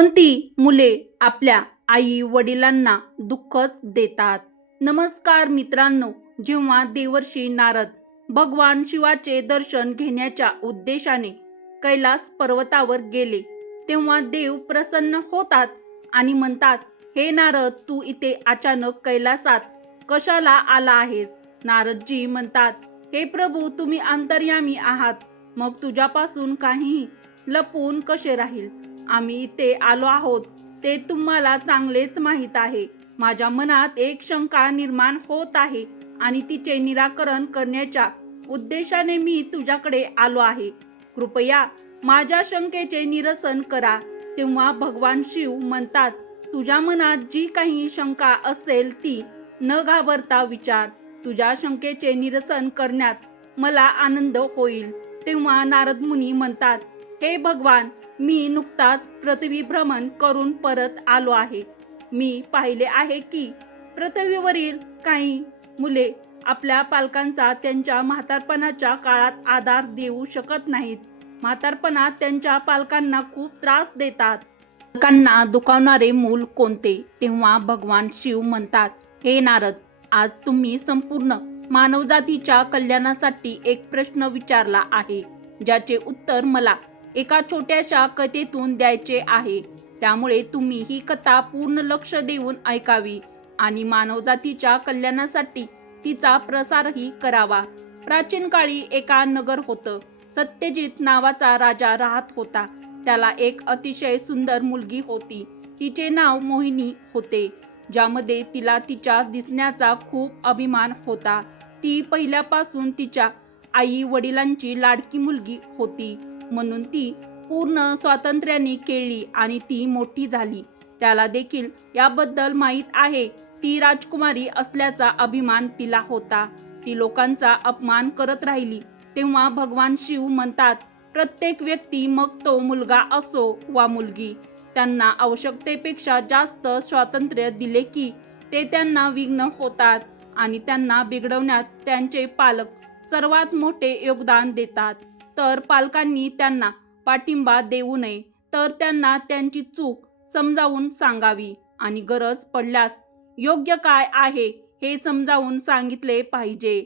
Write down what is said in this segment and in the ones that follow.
कोणती मुले आपल्या आई वडिलांना दुःखच देतात? नमस्कार मित्रांनो जेव्हा देवर्षी नारद भगवान शिवाचे दर्शन घेण्याच्या उद्देशाने कैलास पर्वतावर गेले तेव्हा देव प्रसन्न होतात आणि म्हणतात हे नारद तू इथे अचानक कैलासात कशाला आला आहेस? नारदजी म्हणतात हे प्रभू तुम्ही अंतर्यामी आहात. मग तुझ्यापासून काहीही लपून कसे राहील? आम्ही इथे आलो आहोत. ते तुम्हाला चांगलेच माहीत आहे. माझ्या मनात एक शंका निर्माण होत आहे आणि तिचे निराकरण करण्याच्या उद्देशाने मी तुझ्याकडे आलो आहे. कृपया माझ्या शंकेचे निरसन करा. तेव्हा भगवान शिव म्हणतात तुझ्या मनात जी काही शंका असेल ती न घाबरता विचार. तुझ्या शंकेचे निरसन करण्यात मला आनंद होईल. तेव्हा नारद मुनी म्हणतात हे भगवान मी नुकताच पृथ्वीभ्रमण करून परत आलो आहे. मी पाहिले आहे की पृथ्वीवरील काही मुले आपल्या पालकांचा त्यांच्या म्हातारपणाच्या काळात आधार देऊ शकत नाहीत. म्हातारपणात त्यांच्या पालकांना खूप त्रास देतात. पालकांना दुखावणारे मूल कोणते? तेव्हा भगवान शिव म्हणतात हे नारद आज तुम्ही संपूर्ण मानवजातीच्या कल्याणासाठी एक प्रश्न विचारला आहे ज्याचे उत्तर मला एका छोट्याशा कथेतून द्यायचे आहे. त्यामुळे तुम्ही ही कथा पूर्ण लक्ष देऊन ऐकावी आणि मानवजातीच्या कल्याणासाठी तिचा प्रसारही करावा. प्राचीन काळी एका नगर होतं. सत्यजित नावाचा राजा राहत होता. त्याला एक अतिशय सुंदर मुलगी होती. तिचे नाव मोहिनी होते ज्यामध्ये तिला तिच्या दिसण्याचा खूप अभिमान होता. ती पहिल्यापासून तिच्या आई वडिलांची लाडकी मुलगी होती. म्हणून ती पूर्ण स्वातंत्र्याने खेळली आणि ती मोठी झाली. त्याला देखील याबद्दल माहीत आहे. ती राजकुमारी असल्याचा अभिमान तिला होता. ती लोकांचा अपमान करत राहिली. तेव्हा भगवान शिव म्हणतात प्रत्येक व्यक्ती मग तो मुलगा असो वा मुलगी. त्यांना आवश्यकतेपेक्षा जास्त स्वातंत्र्य दिले की ते त्यांना विघ्न होतात आणि त्यांना बिघडवण्यात त्यांचे पालक सर्वात मोठे योगदान देतात. तर पालकांनी त्यांना पाठिंबा देऊ नये तर त्यांना त्यांची चूक समजावून सांगावी आणि गरज पडल्यास योग्य काय आहे हे समजावून सांगितले पाहिजे.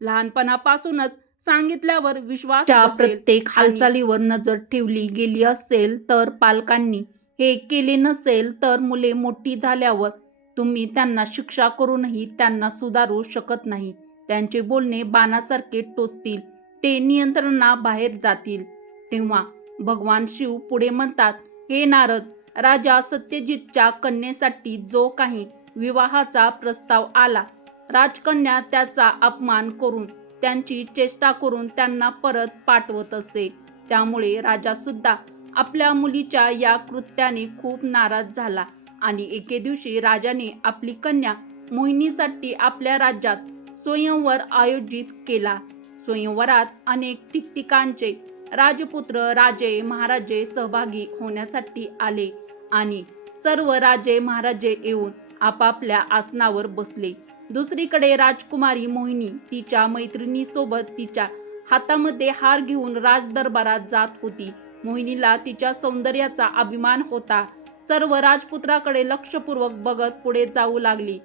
लहानपणापासूनच सांगितल्यावर विश्वास प्रत्येक हालचालीवर नजर ठेवली गेली असेल तर पालकांनी हे केले नसेल तर मुले मोठी झाल्यावर तुम्ही त्यांना शिक्षा करूनही त्यांना सुधारू शकत नाही. त्यांचे बोलणे बाणासारखे टोचतील. ते नियंत्रणाबाहेर जातील. तेव्हा भगवान शिव पुढे म्हणतात हे नारद राजा सत्यजितच्या कन्येसाठी जो काही विवाहाचा प्रस्ताव आला राजकन्या त्याचा अपमान करून त्यांची चेष्टा करून त्यांना परत पाठवत असते. त्यामुळे राजा सुद्धा आपल्या मुलीच्या या कृत्याने खूप नाराज झाला आणि एके दिवशी राजाने आपली कन्या मोहिनीसाठी आपल्या राज्यात स्वयंवर आयोजित केला. स्वयंवरात अनेक ठिकठिकाणचे राजपुत्र राजे महाराजे सहभागी होण्यासाठी आले आणि सर्व राजे महाराजे येऊन आपापल्या आसनावर बसले. दुसरीकडे राजकुमारी मोहिनी तिच्या मैत्रिणीसोबत तिच्या हातामध्ये हार घेऊन राजदरबारात जात होती. मोहिनीला तिच्या सौंदर्याचा अभिमान होता. सर्व राजपुत्राकडे लक्षपूर्वक बघत पुढे जाऊ लागली.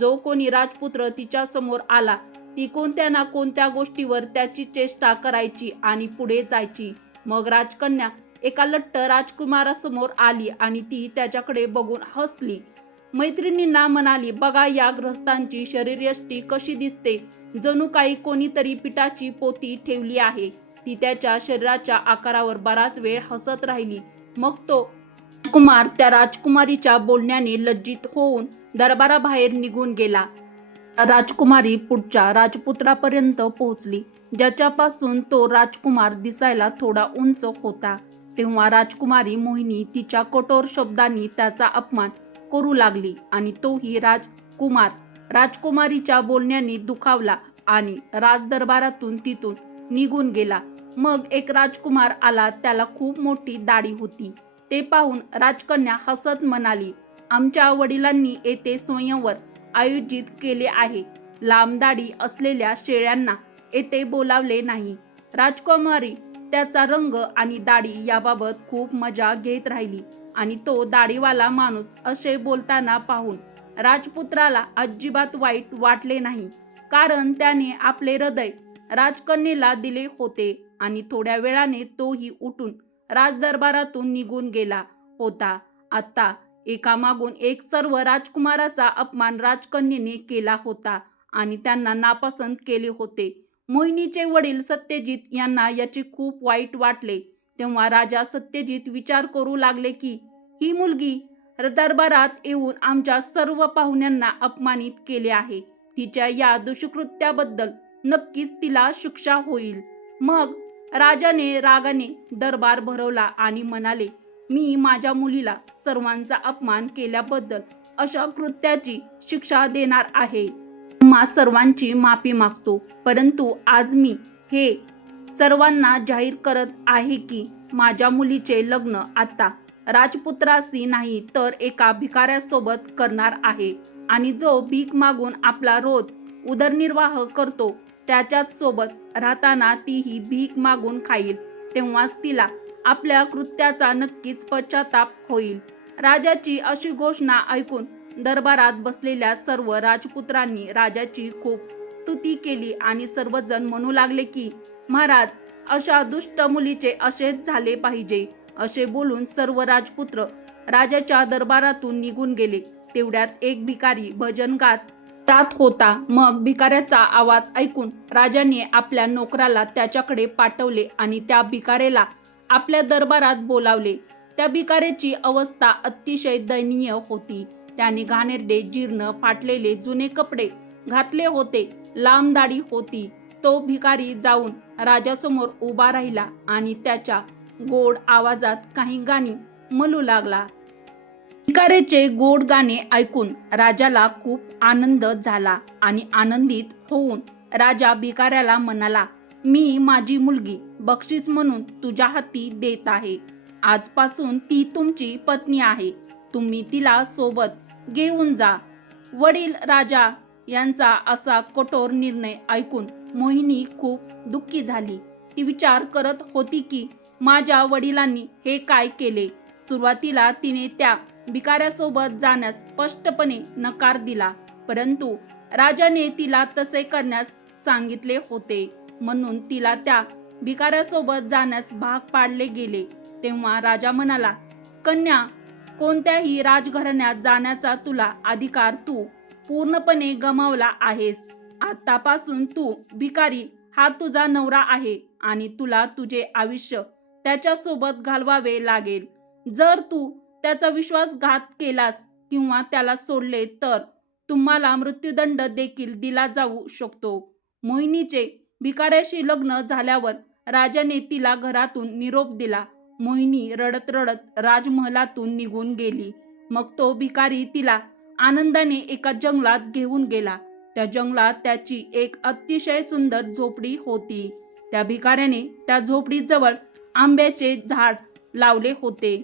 जो कोणी राजपुत्र तिच्या समोर आला ती कोणत्या ना कोणत्या गोष्टीवर त्याची चेष्टा करायची आणि पुढे जायची. मग राजकन्या एका लट्ट राजकुमारासमोर आली आणि ती त्याच्याकडे बघून हसली. मैत्रिणींना म्हणाली बघा या ग्रस्तांची शरीरयष्टी कशी दिसते. जणू काही कोणीतरी पिठाची पोती ठेवली आहे. ती त्याच्या शरीराच्या आकारावर बराच वेळ हसत राहिली. मग तो कुमार त्या राजकुमारीच्या बोलण्याने लज्जित होऊन दरबाराबाहेर निघून गेला. राजकुमारी पुढच्या राजपुत्रापर्यंत पोहोचली. ज्याच्यापासून तो राजकुमार दिसायला थोडा उंच होता. तेव्हा राजकुमारी मोहिनी तिच्या कठोर शब्दांनी त्याचा अपमान करू लागली आणि तोही राजकुमार राजकुमारीच्या बोलण्याने दुखावला आणि राजदरबारातून तिथून निघून गेला. मग एक राजकुमार आला त्याला खूप मोठी दाढी होती. ते पाहून राजकन्या हसत म्हणाली आमच्या वडिलांनी येथे स्वयंवर आयोजित केले आहे. लांब दाढी असलेल्या शेळ्यांना येथे बोलावले नाही. राजकुमारी त्याचा रंग आणि दाढी याबाबत खूप मजा घेत राहिली आणि तो दाढीवाला माणूस असे बोलताना पाहून राजपुत्राला अजिबात वाईट वाटले नाही. कारण त्याने आपले हृदय राजकन्येला दिले होते आणि थोड्या वेळाने तोही उठून राजदरबारातून निघून गेला होता. आता एकामागून एक सर्व राजकुमाराचा अपमान राजकन्येने केला होता आणि त्यांना नापसंत केले होते. मोहिनीचे वडील सत्यजित यांना याचे खूप वाईट वाटले. तेव्हा राजा सत्यजित विचार करू लागले की ही मुलगी दरबारात येऊन आमच्या सर्व पाहुण्यांना अपमानित केले आहे. तिच्या या दुष्कृत्याबद्दल नक्कीच तिला शिक्षा होईल. मग राजाने रागाने दरबार भरवला आणि म्हणाले मी माझ्या मुलीला सर्वांचा अपमान केल्याबद्दल अशा कृत्याची शिक्षा देणार आहे. मा सर्वांची माफी मागतो परंतु आज मी हे सर्वांना जाहीर करत आहे की माझ्या मुलीचे लग्न आता राजपुत्राशी नाही तर एका भिकाऱ्यासोबत करणार आहे. आणि जो भीक मागून आपला रोज उदरनिर्वाह करतो त्याच्याच सोबत राहताना तीही भीक मागून खाईल तेव्हाच तिला आपल्या कृत्याचा नक्कीच पश्चाताप होईल. राजाची अशी घोषणा ऐकून दरबारात बसलेल्या सर्व राजपुत्रांनी राजाची खूप स्तुती केली आणि सर्वजण म्हणू लागले की महाराज अशा दुष्ट मुलीचे असेच झाले पाहिजे असे बोलून सर्व राजपुत्र राजाच्या दरबारातून निघून गेले. तेवढ्यात एक भिकारी भजन गात तात होता. मग भिकाऱ्याचा आवाज ऐकून राजाने आपल्या नोकराला त्याच्याकडे पाठवले आणि त्या भिकाऱ्याला आपल्या दरबारात बोलावले. त्या भिकाऱ्याची अवस्था अतिशय दयनीय होती. त्याने घाणेरडे जीर्ण फाटलेले जुने कपडे घातले होते. लांब दाढी होती. तो भिकारी जाऊन राजासमोर उभा राहिला आणि त्याच्या गोड आवाजात काही गाणी मलू लागला. भिकाऱ्याचे गोड गाणे ऐकून राजाला खूप आनंद झाला आणि आनंदित होऊन राजा भिकाऱ्याला म्हणाला मी माझी मुलगी बक्षीस म्हणून तुझ्या हाती देत आहे. आजपासून ती तुमची पत्नी आहे. तुम्ही तिला सोबत घेऊन जा. वडील राजा यांचा असा कठोर निर्णय ऐकून मोहिनी खूप दुःखी झाली. ती विचार करत होती की माझ्या वडिलांनी हे काय केले? सुरुवातीला तिने त्या भिकाऱ्यासोबत जाण्यास स्पष्टपणे नकार दिला. परंतु राजाने तिला तसे करण्यास सांगितले होते. म्हणून तिला त्या भिकाऱ्यासोबत जाण्यास भाग पाडले गेले. तेव्हा राजा म्हणाला कन्या कोणत्याही राजघराण्यात जाण्याचा तुला अधिकार तू पूर्णपणे गमावला आहेस. आतापासून तू भिकारी हा तुझा नवरा आहे आणि तुला तुझे आयुष्य त्याच्यासोबत घालवावे लागेल. जर तू त्याचा विश्वासघात केलास किंवा त्याला सोडले तर तुम्हाला मृत्यूदंड देखील दिला जाऊ शकतो. मोहिनीचे भिकाऱ्याशी लग्न झाल्यावर राजाने तिला घरातून निरोप दिला. मोहिनी रडत रडत राजमहलातून निघून गेली. मग तो भिकारी तिला आनंदाने एका जंगलात घेऊन गेला. त्या जंगलात त्याची एक अतिशय सुंदर झोपडी होती. त्या भिकाऱ्याने त्या झोपडीजवळ आंब्याचे झाड लावले होते.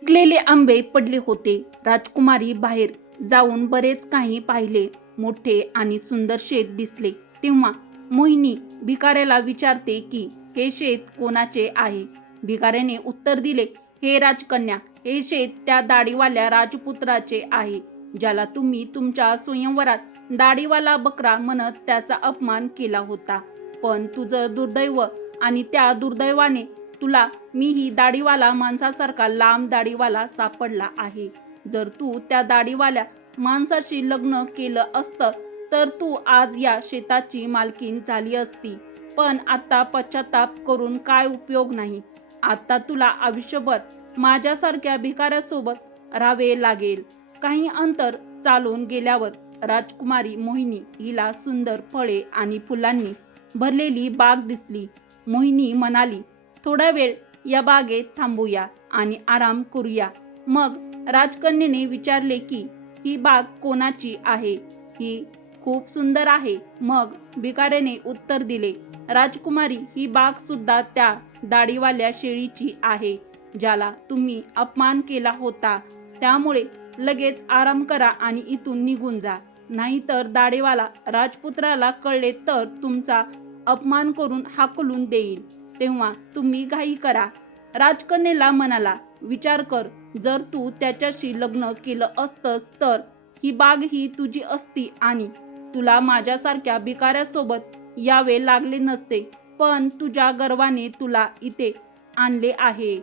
पिकलेले आंबे पडले होते. राजकुमारी बाहेर जाऊन बरेच काही पाहिले. मोठे आणि सुंदर शेत दिसले. तेव्हा मोहिनी भिकाऱ्याला विचारते की हे शेत कोणाचे आहे? भिकाऱ्याने उत्तर दिले हे राजकन्या हे शेत त्या दाढीवाल्या राजपुत्राचे आहे ज्याला तुम्ही तुमच्या स्वयंवरात दाढीवाला बकरा म्हणत त्याचा अपमान केला होता. पण तुझं दुर्दैव आणि त्या दुर्दैवाने तुला मीही दाढीवाला माणसासारखा लांब दाढीवाला सापडला आहे. जर तू त्या दाढीवाल्या माणसाशी लग्न केलं असतं तर तू आज या शेताची मालकीन झाली असती. पण आता पश्चाताप करून काय उपयोग नाही. आता तुला आयुष्यभर माझ्यासारख्या भिकाऱ्यासोबत राहावे लागेल. काही अंतर चालून गेल्यावर राजकुमारी मोहिनी हिला सुंदर फळे आणि फुलांनी भरलेली बाग दिसली. मोहिनी म्हणाली थोडा वेळ या बागेत थांबूया आणि आराम करूया. मग राजकन्येने विचारले की ही बाग कोणाची आहे? ही खूप सुंदर आहे. मग भिकाऱ्याने उत्तर दिले राजकुमारी ही बाग सुद्धा त्या दाढीवाल्या शेळीची आहे ज्याला तुम्ही अपमान केला होता. त्यामुळे लगेच आराम करा आणि इथून निघून जा. नाहीतर दाढीवाला राजपुत्राला कळले तर तुमचा अपमान करून हाकलून देईल. तेव्हा तुम्ही घाई करा. राजकन्येला म्हणाला विचार कर जर तू त्याच्याशी लग्न केलं असतंस तर ही बाग ही तुझी असती आणि तुला माझ्यासारख्या भिकाऱ्यासोबत यावे लागले नसते पण तुझ्या गर्वाने तुला इथे आणले आहे.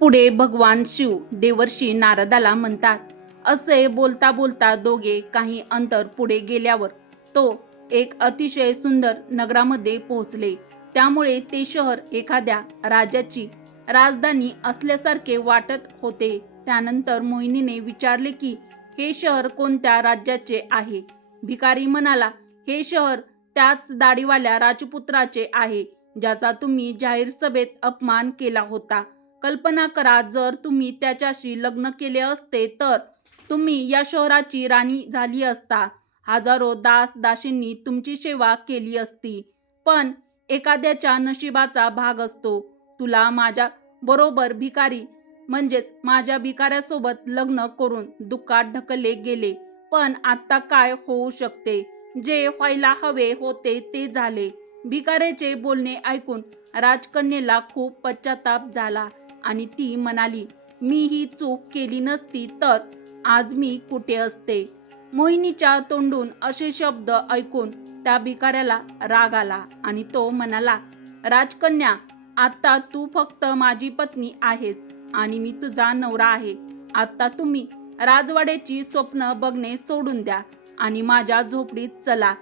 पुढे भगवान शिव देवर्षी नारदाला म्हणतात असे बोलता बोलता दोघे काही अंतर पुढे गेल्यावर तो एक अतिशय सुंदर नगरामध्ये पोहोचले. त्यामुळे ते शहर एखाद्या राजाची राजधानी असल्यासारखे वाटत होते. त्यानंतर मोहिनीने विचारले की हे शहर कोणत्या राज्याचे आहे? भिकारी म्हणाला हे शहर त्याच दाढीवाल्या राजपुत्राचे आहे ज्याचा तुम्ही जाहीर सभेत अपमान केला होता. कल्पना करा जर तुम्ही त्याच्याशी लग्न केले असते तर तुम्ही या शहराची राणी झाली असता. हजारो दास दाशींनी तुमची सेवा केली असती. पण एखाद्याच्या नशिबाचा भाग असतो. तुला माझ्या बरोबर भिकारी म्हणजेच माझ्या भिकाऱ्यासोबत लग्न करून दुःखात ढकलले गेले. पण आता काय होऊ शकते? जे व्हायला हवे होते ते झाले. भिकाऱ्याचे बोलणे ऐकून राजकन्येला खूप पश्चाताप झाला आणि ती म्हणाली मी ही चूक केली नसती तर आज मी कुठे असते? मोहिनीच्या तोंडून असे शब्द ऐकून त्या भिकाऱ्याला राग आला आणि तो म्हणाला राजकन्या आता तू फक्त माझी पत्नी आहेस आणि मी तुझा नवरा आहे. आता तुम्ही राजवाड्याची स्वप्न बघणे सोडून द्या आणि माझ्या झोपडीत चला.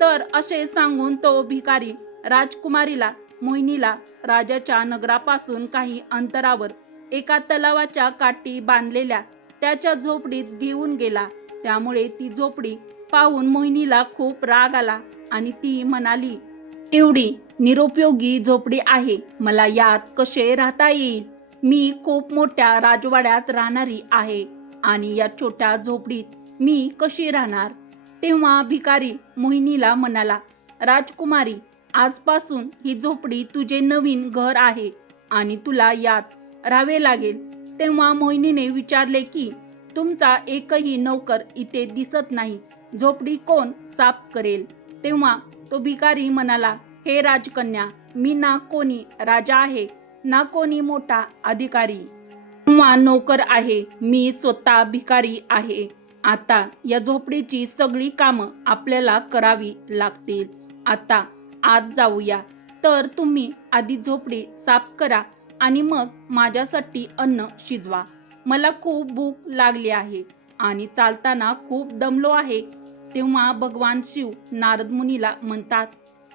तर असे सांगून तो भिकारी राजकुमारीला मोहिनीला राजाच्या नगरापासून काही अंतरावर एका तलावाच्या काठी बांधलेल्या त्याच्या झोपडीत घेऊन गेला. त्यामुळे ती झोपडी पाहून मोहिनीला खूप राग आला आणि ती म्हणाली एवढी निरुपयोगी झोपडी आहे. मला यात कसे राहता येईल? मी खूप मोठ्या राजवाड्यात राहणारी आहे. आणि या छोट्या झोपडीत मी कशी राहणार? तेव्हा भिकारी मोहिनीला म्हणाला राजकुमारी आजपासून ही झोपडी तुझे नवीन घर आहे आणि तुला यात राहावे लागेल. तेव्हा मोहिनीने विचारले की तुमचा एकही नौकर इथे दिसत नाही. झोपडी कोण साफ करेल? तेव्हा तो भिकारी म्हणाला हे राजकन्या मी ना कोणी राजा आहे ना कोणी मोठा अधिकारी. किंवा नोकर आहे. मी स्वतः भिकारी आहे. आता या झोपडीची सगळी कामं आपल्याला करावी लागतील. आता आज जाऊया. तर तुम्ही आधी झोपडी साफ करा आणि मग माझ्यासाठी अन्न शिजवा. मला खूप भूक लागली आहे आणि चालताना खूप दमलो आहे. तेव्हा भगवान शिव नारद मुनीला म्हणतात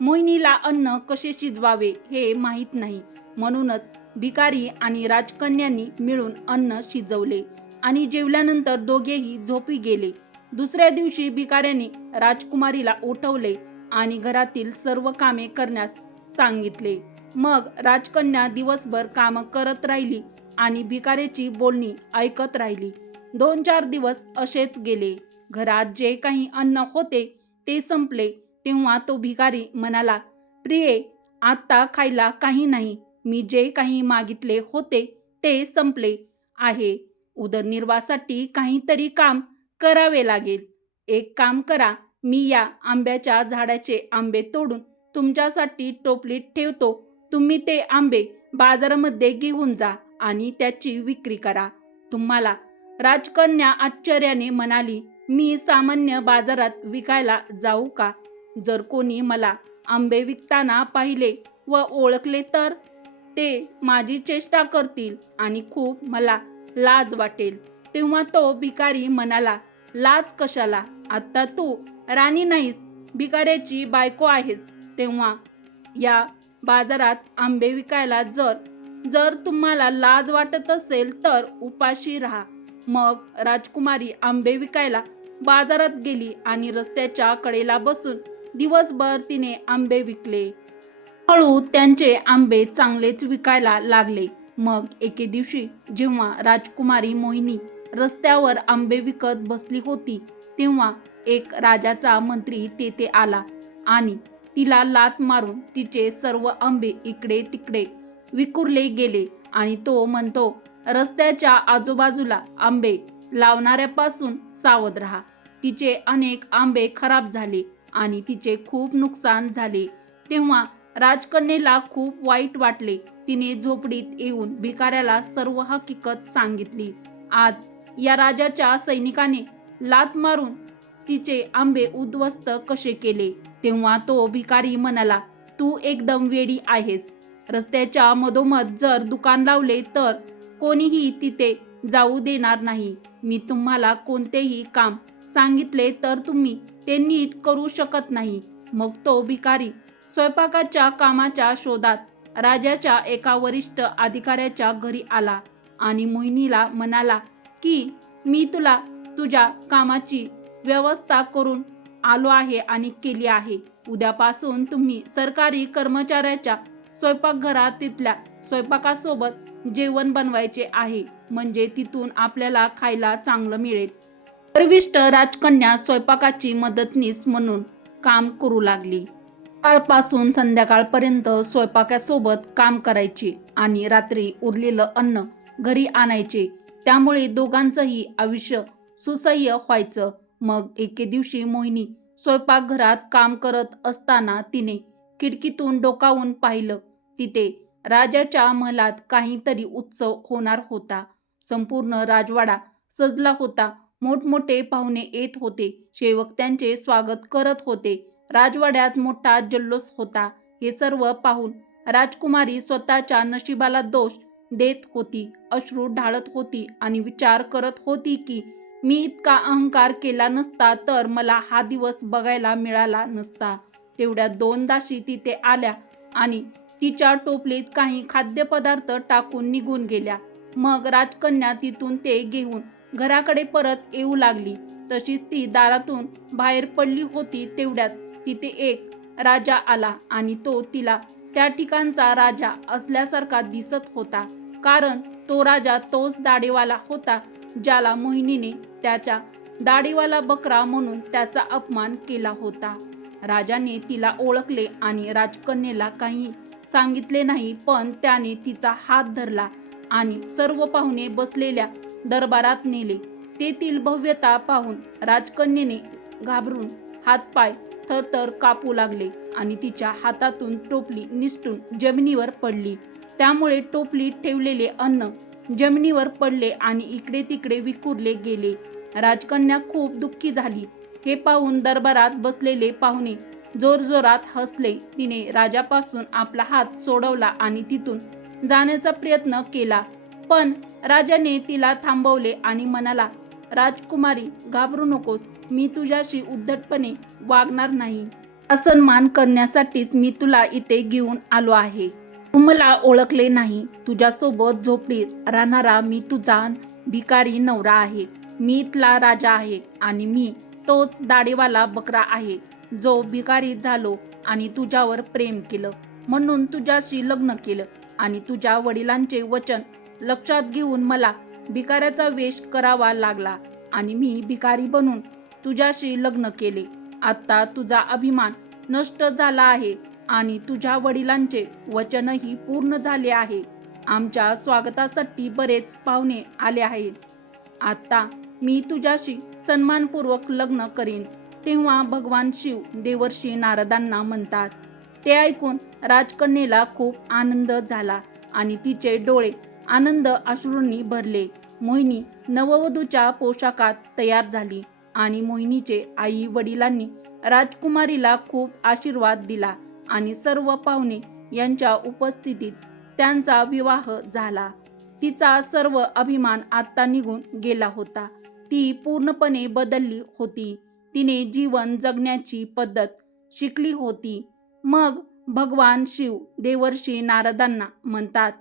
मोहिनीला अन्न कसे शिजवावे हे माहीत नाही. म्हणूनच भिकारी आणि राजकन्यांनी मिळून अन्न शिजवले आणि जेवल्यानंतर दोघेही झोपी गेले. दुसऱ्या दिवशी भिकाऱ्याने राजकुमारीला उठवले आणि घरातील सर्व कामे करण्यास सांगितले. मग राजकन्या दिवसभर काम करत राहिली आणि भिकाऱ्याची बोलणी ऐकत राहिली. दोन चार दिवस असेच गेले. घरात जे काही अन्न होते ते संपले तेव्हा तो भिकारी म्हणाला प्रिये आत्ता खायला काही नाही. मी जे काही मागितले होते ते संपले आहे. उदरनिर्वाहासाठी काहीतरी काम करावे लागेल. एक काम करा मी या आंब्याच्या झाडाचे आंबे तोडून तुमच्यासाठी टोपलीत ठेवतो. तुम्ही ते आंबे बाजारामध्ये घेऊन जा आणि त्याची विक्री करा. तुम्हाला राजकन्या आश्चर्याने म्हणाली मी सामान्य बाजारात विकायला जाऊ का? जर कोणी मला आंबे विकताना पाहिले व ओळखले तर ते माझी चेष्टा करतील आणि खूप मला लाज वाटेल. तेव्हा तो भिकारी म्हणाला लाज कशाला? आत्ता तू राणी नाहीस भिकाऱ्याची बायको आहेस. तेव्हा या बाजारात आंबे विकायला जर जर तुम्हाला लाज वाटत असेल तर उपाशी राहा. मग राजकुमारी आंबे विकायला बाजारात गेली आणि रस्त्याच्या कडेला बसून दिवसभर तिने आंबे विकले. हळू त्यांचे आंबे चांगलेच विकायला लागले. मग एके दिवशी जेव्हा राजकुमारी मोहिनी रस्त्यावर आंबे विकत बसली होती तेव्हा एक राजाचा मंत्री तेथे आला आणि तिला लात मारून तिचे सर्व आंबे इकडे तिकडे विकुरले गेले आणि तो म्हणतो रस्त्याच्या आजूबाजूला आंबे लावणाऱ्यापासून सावध राहा. तिचे अनेक आंबे खराब झाले आणि तिचे खूप नुकसान झाले. तेव्हा राजकन्येला खूप वाईट वाटले. तिने झोपडीत येऊन भिकाऱ्याला सर्व हकीकत सांगितली. आज या राजाच्या सैनिकाने लात मारून तिचे आंबे उद्ध्वस्त कसे केले? तेव्हा तो भिकारी म्हणाला तू एकदम वेडी आहेस. रस्त्याच्या मधोमध जर दुकान लावले तर कोणीही तिथे जाऊ देणार नाही. मी तुम्हाला कोणतेही काम सांगितले तर तुम्ही ते नीट करू शकत नाही. मग तो भिकारी स्वयंपाकाच्या कामाच्या शोधात राजाच्या एका वरिष्ठ अधिकाऱ्याच्या घरी आला आणि मोहिनीला म्हणाला की मी तुला तुझ्या कामाची व्यवस्था करून आलो आहे आणि केली आहे. उद्यापासून तुम्ही सरकारी कर्मचाऱ्याच्या स्वयंपाकघरात तिथल्या स्वयंपाकासोबत जेवण बनवायचे आहे. म्हणजे तिथून आपल्याला खायला चांगलं मिळेल. प्रविष्ट राजकन्या स्वयंपाकाची मदतनीस म्हणून काम करू लागली. सकाळपासून संध्याकाळपर्यंत स्वयंपाकासोबत काम करायचे आणि रात्री उरलेलं अन्न घरी आणायचे. त्यामुळे दोघांचंही आयुष्य सुसह्य व्हायचं. मग एके दिवशी मोहिनी स्वयंपाकघरात काम करत असताना तिने खिडकीतून डोकावून पाहिलं. तिथे राजाच्या महलात काहीतरी उत्सव होणार होता. संपूर्ण राजवाडा सजला होता. मोठमोठे पाहुणे येत होते. सेवक त्यांचे स्वागत करत होते. राजवाड्यात मोठा जल्लोष होता. हे सर्व पाहून राजकुमारी स्वतःच्या नशिबाला दोष देत होती अश्रू ढाळत होती आणि विचार करत होती की मी इतका अहंकार केला नसता तर मला हा दिवस बघायला मिळाला नसता तेवढ्या दोन दाशी तिथे आल्या आणि तिच्या टोपलीत काही खाद्यपदार्थ टाकून निघून गेल्या. मग राजकन्या तिथून ते घेऊन घराकडे परत येऊ लागली. तशीच ती दारातून बाहेर पडली होती तेवढ्यात तिथे एक राजा आला आणि तो तिला त्या ठिकाणचा राजा असल्यासारखा दिसत होता. कारण तो राजा तोच दाढीवाला होता ज्याला मोहिनीने त्याच्या दाढीवाला बकरा म्हणून त्याचा अपमान केला होता. राजाने तिला ओळखले आणि राजकन्येला काही सांगितले नाही पण त्याने तिचा हात धरला आणि सर्व पाहुणे बसलेल्या दरबारात नेले. तेथील भव्यता पाहून राजकन्येने घाबरून हातपाय थरथर कापू लागले आणि तिच्या हातातून टोपली निसटून जमिनीवर पडली. त्यामुळे टोपलीत ठेवलेले अन्न जमिनीवर पडले आणि इकडे तिकडे विखुरले गेले. राजकन्या खूप दुःखी झाली. हे पाहून दरबारात बसलेले पाहुणे जोरजोरात हसले. तिने राजापासून आपला हात सोडवला आणि तिथून जाण्याचा प्रयत्न केला. पण राजाने तिला थांबवले आणि म्हणाला राजकुमारी घाबरू नकोस. मी तुझ्याशी उद्धटपणे वागणार नाही. असन्मान करण्यासाठीच मी तुला इथे घेऊन आलो आहे. तू मला ओळखले नाही. तुझ्यासोबत झोपडीत राहणारा मी तुझा भिकारी नवरा आहे. मी इथला राजा आहे आणि मी तोच दाढीवाला बकरा आहे. जो भिकारी झालो आणि तुझ्यावर प्रेम केलं. म्हणून तुझ्याशी लग्न केलं आणि तुझ्या वडिलांचे वचन लक्षात घेऊन मला भिकाऱ्याचा वेश करावा लागला आणि मी भिकारी बनून तुझ्याशी लग्न केले. आत्ता तुझा अभिमान नष्ट झाला आहे आणि तुझ्या वडिलांचे वचनही पूर्ण झाले आहे. आमच्या स्वागतासाठी बरेच पाहुणे आले आहेत. आत्ता मी तुझ्याशी सन्मानपूर्वक लग्न करीन तेव्हा भगवान शिव देवर्षी नारदांना म्हणतात. ते ऐकून राजकन्येला खूप आनंद झाला आणि तिचे डोळे आनंद अश्रूंनी भरले. मोहिनी नववधूच्या पोशाखात तयार झाली आणि मोहिनीचे आई वडिलांनी राजकुमारीला खूप आशीर्वाद दिला आणि सर्व पाहुणे यांच्या उपस्थितीत त्यांचा विवाह झाला. तिचा सर्व अभिमान आत्ता निघून गेला होता. ती पूर्णपणे बदलली होती. तिने जीवन जगण्याची पद्धत शिकली होती. मग भगवान शिव देवर्षी नारदांना म्हणतात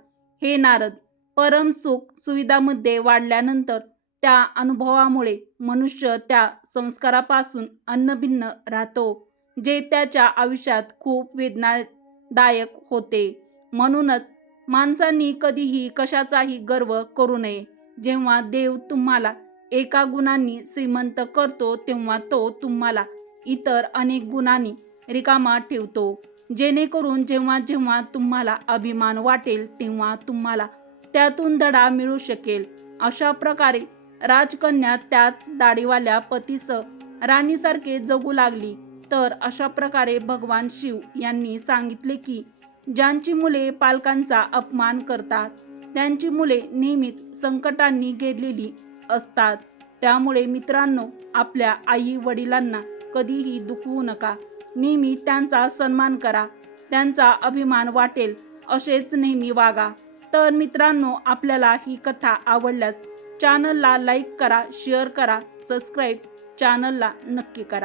हे नारद परम सुख सुविधामध्ये वाढल्यानंतर त्या अनुभवामुळे मनुष्य त्या संस्कारापासून अन्नभिन्न राहतो जे त्याच्या आयुष्यात खूप वेदनादायक होते. म्हणूनच माणसांनी कधीही कशाचाही गर्व करू नये. जेव्हा देव तुम्हाला एका गुणांनी श्रीमंत करतो तेव्हा तो तुम्हाला इतर अनेक गुणांनी रिकामा ठेवतो. जेणेकरून जेव्हा जेव्हा तुम्हाला अभिमान वाटेल तेव्हा तुम्हाला त्यातून धडा मिळू शकेल. अशा प्रकारे राजकन्या त्याच दाढीवाल्या पतीसह राणीसारखे जगू लागली. तर अशा प्रकारे भगवान शिव यांनी सांगितले की ज्यांची मुले पालकांचा अपमान करतात त्यांची मुले नेहमीच संकटांनी घेरलेली असतात. त्यामुळे मित्रांनो आपल्या आई वडिलांना कधीही दुखवू नका. नेहमी त्यांचा सन्मान करा. त्यांचा अभिमान वाटेल असेच नेहमी वागा. तर मित्रांनो आपल्याला ही कथा आवडल्यास चॅनलला लाईक करा शेअर करा सबस्क्राईब चॅनलला नक्की करा.